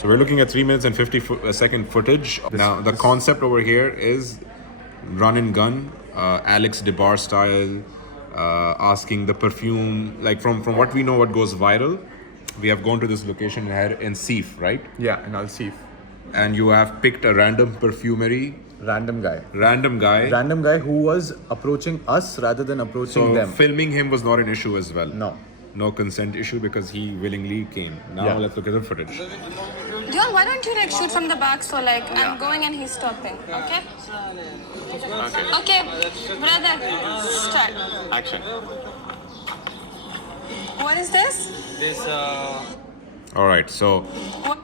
So we're looking at 3 minutes and 50 second footage. Now the concept over here is run and gun, Alex DeBar style, asking the perfume, like from what we know what goes viral. We have gone to this location here in Sift, right? Yeah, in Al Seef. And you have picked a random perfumery. Random guy. Random guy Who was approaching us rather than approaching So them. filming him was not an issue as well. No. Consent issue because he willingly came. Now Yeah. let's look at the footage. John, why don't you like shoot from the back? So like I'm going and he's stopping. Okay? Okay, brother, start. Action. What is this? This All right, so What?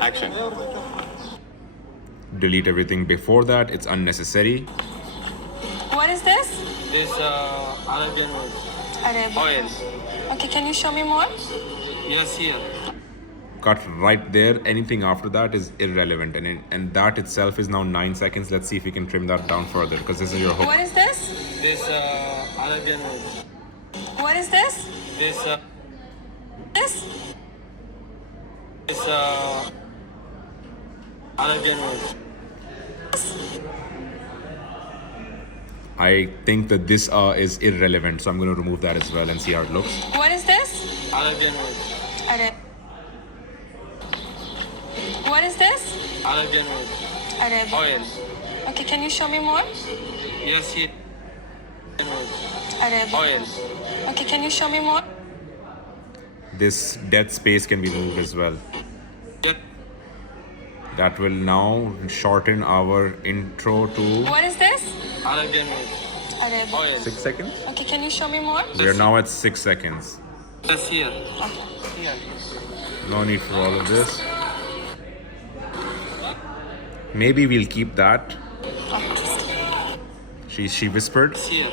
action. delete everything before that. It's unnecessary. What is this? This Arabian wood. Arabic. Oil. Okay, can you show me more? Yes, here. Cut right there. Anything after that is irrelevant, and that itself is now 9 seconds. Let's see if we can trim that down further because this is your hook. What is this? This Arabian wood. What is this? This This? this Arabian wood. I think that this is irrelevant, so I'm going to remove that as well and see how it looks. What is this? Arabian wood. Arab. What is this? Arabian wood. Arabic. Oil. Okay, can you show me more? Yes, here. Arabian wood. Arabic. Oil. Okay, can you show me more? This dead space can be moved as well. Yes. That will now shorten our intro to. What is this? Arabian wood. Arabic. Oil. 6 seconds? Okay, can you show me more? We are now at 6 seconds. Yes, here. Okay. No need for all of this. Maybe we'll keep that. She whispered. Yes, here.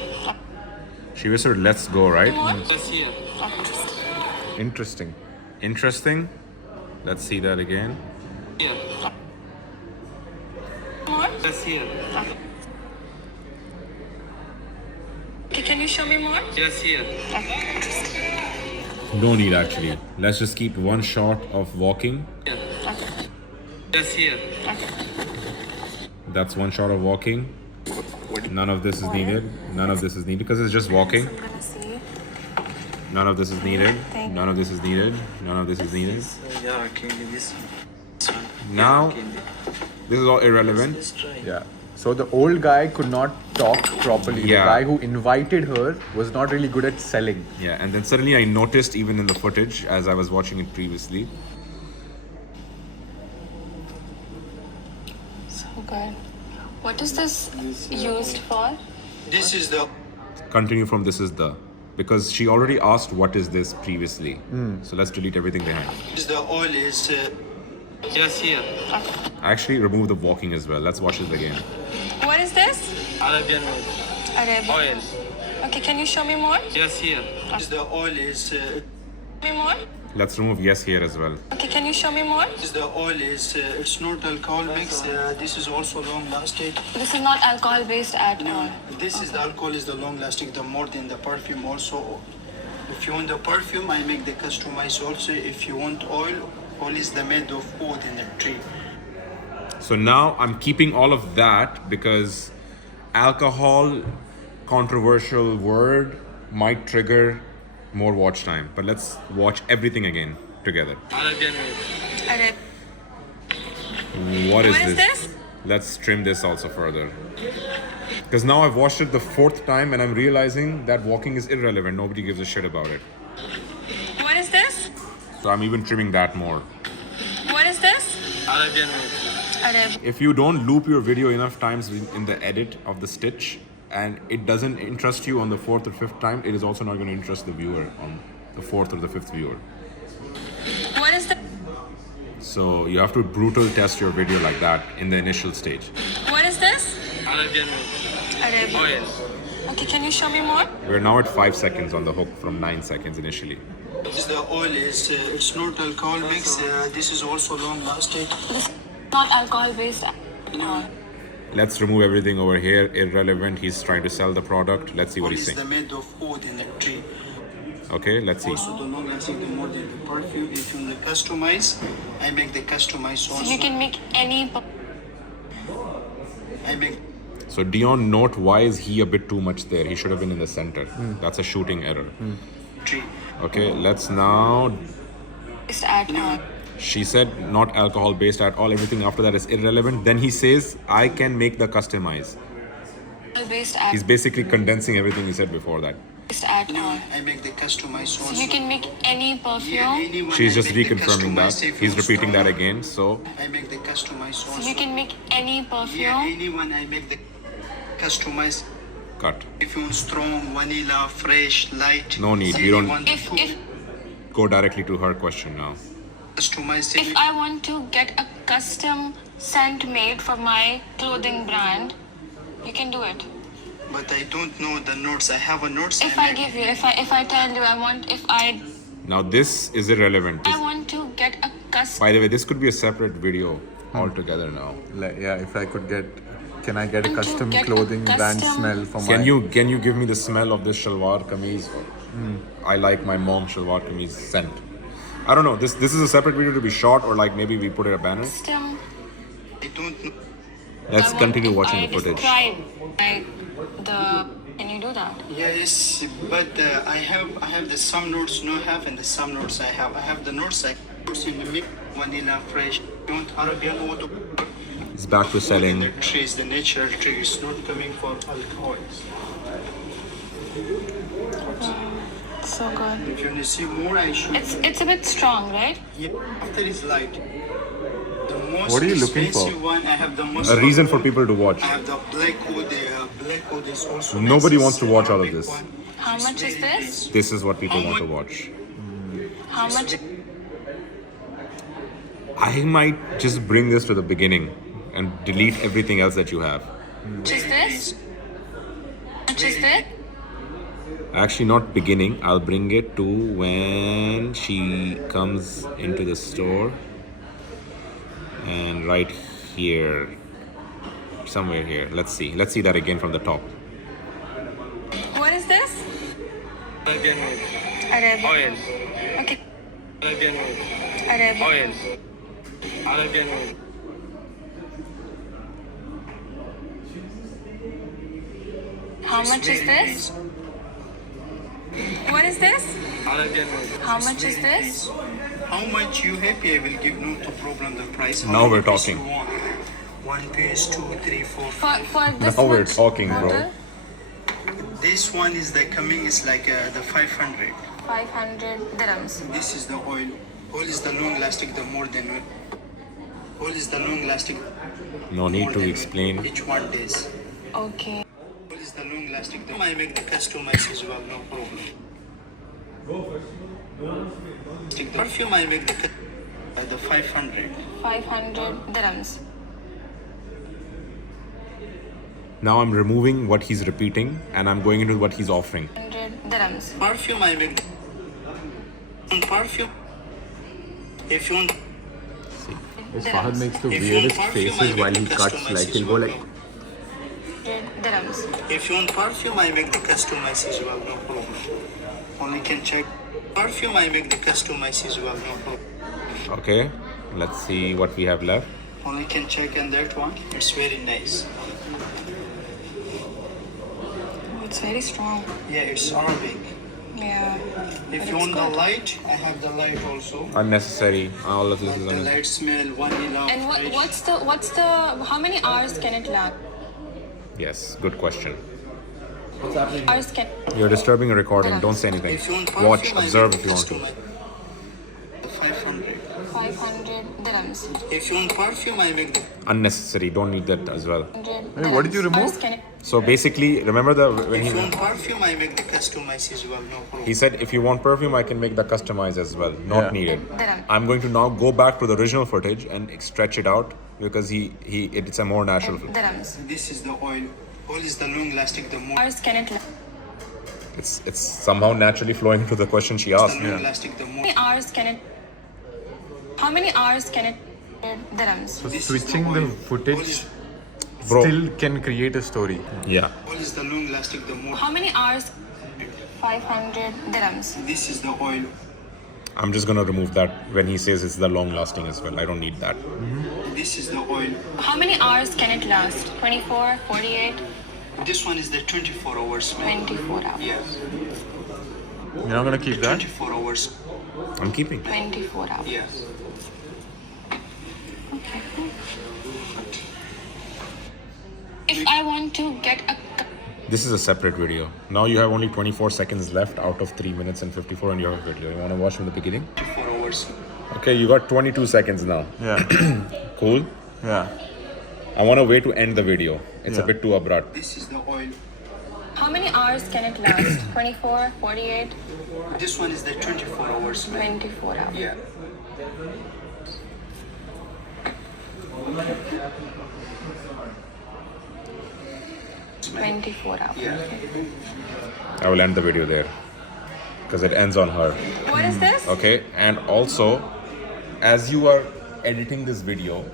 She whispered, "Let's go," right? Yes, here. Interesting. Interesting. Let's see that again. Here. More? Yes, here. Okay, can you show me more? Yes, here. No need actually. Let's just keep one shot of walking. Here. Okay. Yes, here. That's one shot of walking. None of this is needed. None of this is needed because it's just walking. I'm gonna see. None of this is needed. None of this is needed. None of this is needed. Yeah, candy. This one. Now, this is all irrelevant. Let's try. Yeah. So the old guy could not talk properly. Yeah. The guy who invited her was not really good at selling. Yeah, and then suddenly I noticed even in the footage as I was watching it previously. So good. What is this used for? This is the Continue from this is the. Because she already asked what is this previously. So let's delete everything behind. the oil is yes, here. Actually, remove the walking as well. Let's watch it again. What is this? Arabian wood. Arabic. Oil. Okay, can you show me more? Yes, here. The oil is Show me more? Let's remove yes here as well. Okay, can you show me more? the oil is it's not alcohol mix. This is also long lasting. This is not alcohol based at all. This is the alcohol is the long lasting. The more than the perfume also. If you want the perfume, I make the customized also. If you want oil, oil is the made of wood in the tree. So now I'm keeping all of that because alcohol, controversial word, might trigger more watch time. But let's watch everything again together. Arabian wood. Arabic. What is What is this? this? Let's trim this also further. Because now I've watched it the 4th time and I'm realizing that walking is irrelevant. Nobody gives a shit about it. What is this? So I'm even trimming that more. What is this? Arabian wood. Arabic. If you don't loop your video enough times in the edit of the stitch and it doesn't interest you on the 4th or 5th time, it is also not going to interest the viewer on the 4th or the 5th viewer. What is the? So you have to brutal test your video like that in the initial stage. What is this? Arabian wood. Arabic. Oil. Okay, can you show me more? We're now at 5 seconds on the hook from 9 seconds initially. The oil is it's not alcohol mix. This is also long lasting. This is not alcohol based at all. Let's remove everything over here. Irrelevant. He's trying to sell the product. Let's see what he's Oil is saying. the made of wood in the tree. Okay, let's see. Also, the long lasting, the more than the perfume. If you want to customize, I make the customize also. So you can make any. I make. So Dion, note why is he a bit too much there? He should have been in the center. That's a shooting error. Tree. Okay, let's now. Just add She said not alcohol based at all. Everything after that is irrelevant. Then he says, I can make the customize. based He's basically condensing everything he said before that. at I make the customize also. So you can make any perfume. Yeah, anyone, She's I just make the reconfirming that. customize if He's you repeating that strong. again. So I make the customize also. So you can make any perfume. Yeah, anyone, I make the customize. cut. If you want strong, vanilla, fresh, light. No need, we don't- anyone If Go directly to her question now. customize if I want to get a custom scent made for my clothing brand, you can do it. but I don't know the notes. I have a notes. If I give you, if I tell you, Now this is irrelevant. I want to get a custom. By the way, this could be a separate video altogether now. Like, yeah, if I could get, can I get a Want to custom get a clothing brand custom- smell for my? Can you give me the smell of this shalwar kameez? I like my mom shalwar kameez scent. I don't know. This is a separate video to be shot, or like maybe we put it a banner. Custom. I don't know. Let's continue if watching I the footage. describe like the. Can you do that? Yes, but I have the some notes no have and the some notes I have. I have the notes notes in the mix, vanilla, fresh. Don't Arabian auto. It's back to In selling. the trees, the natural tree is not coming for alcohol. So good. If you want to see more, I should. It's a bit strong, right? Yeah, after is light. The most What are you looking for? expensive one, I have the most. A reason for people to watch. I have the black wood. Black wood is also. Nobody nice. wants to watch all of Arabic this. one. How It's much is very this? nice. This is what people How want to much? watch. How much? I might just bring this to the beginning and delete everything else that you have. Is this? How much is this? Actually, not beginning. I'll bring it to when she comes into the store. And right here. Somewhere here. Let's see. Let's see that again from the top. What is this? Arabian oil. Arabic. Oil. Okay. Arabian oil. Arabic. Oil. Arabian oil. How much is this? What is this? Arabian oil. How much is this? How much you happy? I will give no problem the price. How Now many we're piece talking. you want? 1 piece, 2, 3, 4, For this Now we're much talking, bro. model, This one is the coming is like the 500. 500 dirhams. This is the oil. Oil is the long lasting, the more than oil is the long lasting. No need more to than explain. Each one days. Okay. Oil is the long lasting. I make the customize as well, no problem. Take the perfume, I make the 500. 500 dirhams. Now I'm removing what he's repeating and I'm going into what he's offering. 100 dirhams. Perfume, I make on perfume. If you want, Fahad makes the If you weirdest want perfume, faces I while make he the cuts. customize Like as he'll go well, like, no. 100 dirhams. If you want perfume, I make the customize as well, no problem. Only can check. Perfume, I make the customize as well, no problem. Okay, let's see what we have left. Only can check on that one. It's very nice. Oh, it's very strong. Yeah, it's Arabic. Yeah. If you want the light, I have the light also. Unnecessary. All of this is The unnecessary. light smell, vanilla. And fresh. what's the how many hours can it last? Yes, good question. Hours can You're disturbing a recording. Don't say anything. If you want perfume, Watch, I observe make if you want to. the 500. 500 dirhams. If you want perfume, I make the Unnecessary. Don't need that as well. 100 Hey, what did you dirhams. remove? Hours can it So basically, remember when If you he want perfume, I make the customize as well, no problem. he said if you want perfume, I can make the customize as well. Not Yeah. needed. Dirham. I'm going to now go back to the original footage and stretch it out because it's a more natural. dirhams. This is the oil. Oil is the long lasting, the more Hours can it last? It's somehow naturally flowing into the question she asked. the long lasting, the more. How many hours can it? How many hours can it? Dirhams. so This is switching the the oil. footage Bro. still can create a story. Yeah. Oil is the long lasting, the more. How many hours? 500 dirhams. This is the oil. I'm just gonna remove that when he says it's the long lasting as well. I don't need that. This is the oil. How many hours can it last? 24, 48, This one is the 24 hours, man. 24 hours. Yes. You're not gonna keep that? 24 hours. I'm keeping. 24 hours. Yes. Okay. If I want to get a This is a separate video. Now you have only 24 seconds left out of 3 minutes and 54 on your video. You want to watch from the beginning? 24 hours. Okay, you got 22 seconds now. Yeah. Cool. Yeah. I want a way to end the video. It's a Yeah. bit too abrupt. This is the oil. how many hours can it last? 24, 48, This one is the 24 hours, man. 24 hours. Yeah. Man. 24 hours. Yeah. I will end the video there because it ends on her. What is this? Okay, and also, as you are editing this video,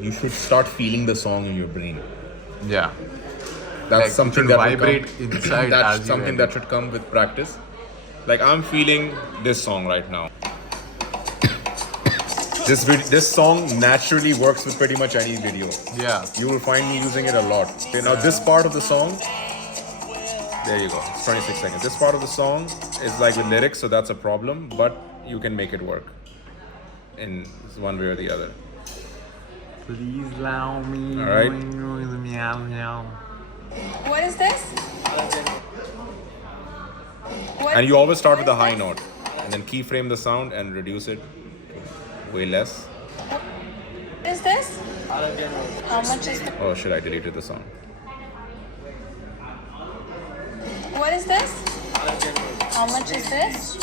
you should start feeling the song in your brain. Yeah. That's Like, something it that should will vibrate come, inside That's as you something edit. that should come with practice. Like I'm feeling this song right now. This song naturally works with pretty much any video. Yeah. You will find me using it a lot. Okay, now this part of the song, there you go. It's 26 seconds. This part of the song is like with lyrics, so that's a problem. But you can make it work in one way or the other. Please allow me. All right. Meow, meow. What is this? What? And you always start with the high note, and then keyframe the sound and reduce it to way less. What is this? How much is this? Oh shit! I deleted the song. What is this? How much is this?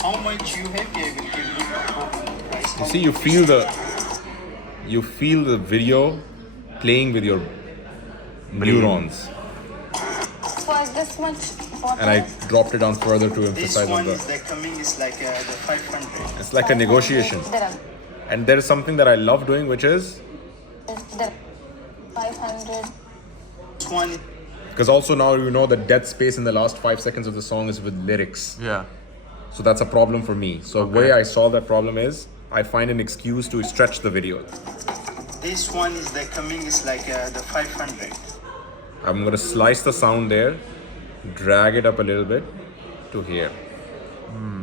How much you happy I will give you the price. You see, you feel the video playing with your neurons, For this much bottle? and I dropped it down further to This emphasize one on is the coming is like the 500. It's like a negotiation. Dirham. And there is something that I love doing, which is Dirham. 500. This one because also now you know the dead space in the last 5 seconds of the song is with lyrics. Yeah. So that's a problem for me. So the way I solve that problem is I find an excuse to stretch the video. This one is the coming is like the 500. I'm gonna slice the sound there, drag it up a little bit to here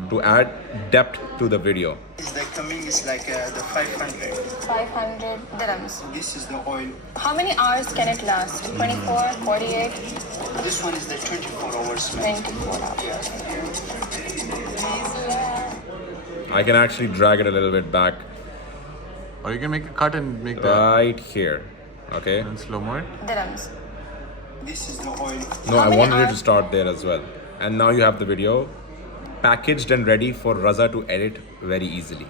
to add depth to the video. Is the coming is like the 500. 500 dirhams. This is the oil. How many hours can it last? 24, 48, This one is the 24 hours, man. 24 hours. Yeah. I can actually drag it a little bit back Or you can make a cut and make the right here. Okay. and slow mo it. Dirhams. This is the oil. No, How I many wanted it to hours? start there as well. And now you have the video packaged and ready for Raza to edit very easily.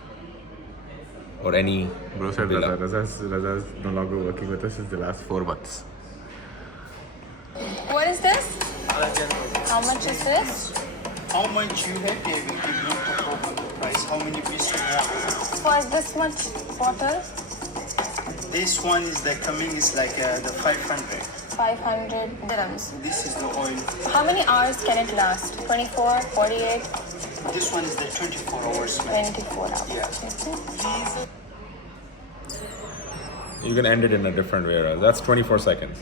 Or any Bro said villa. Raza's no longer working with us since the last 4 months. What is this? How much is this? How much you happy I will give you the proper price. How many pieces you want? For this much bottle? This one is the coming is like the 500. 500 dirhams. This is the oil. How many hours can it last? 24, 48, This one is the 24 hours, man. 24 hours. Yeah. You can end it in a different way. That's 24 seconds.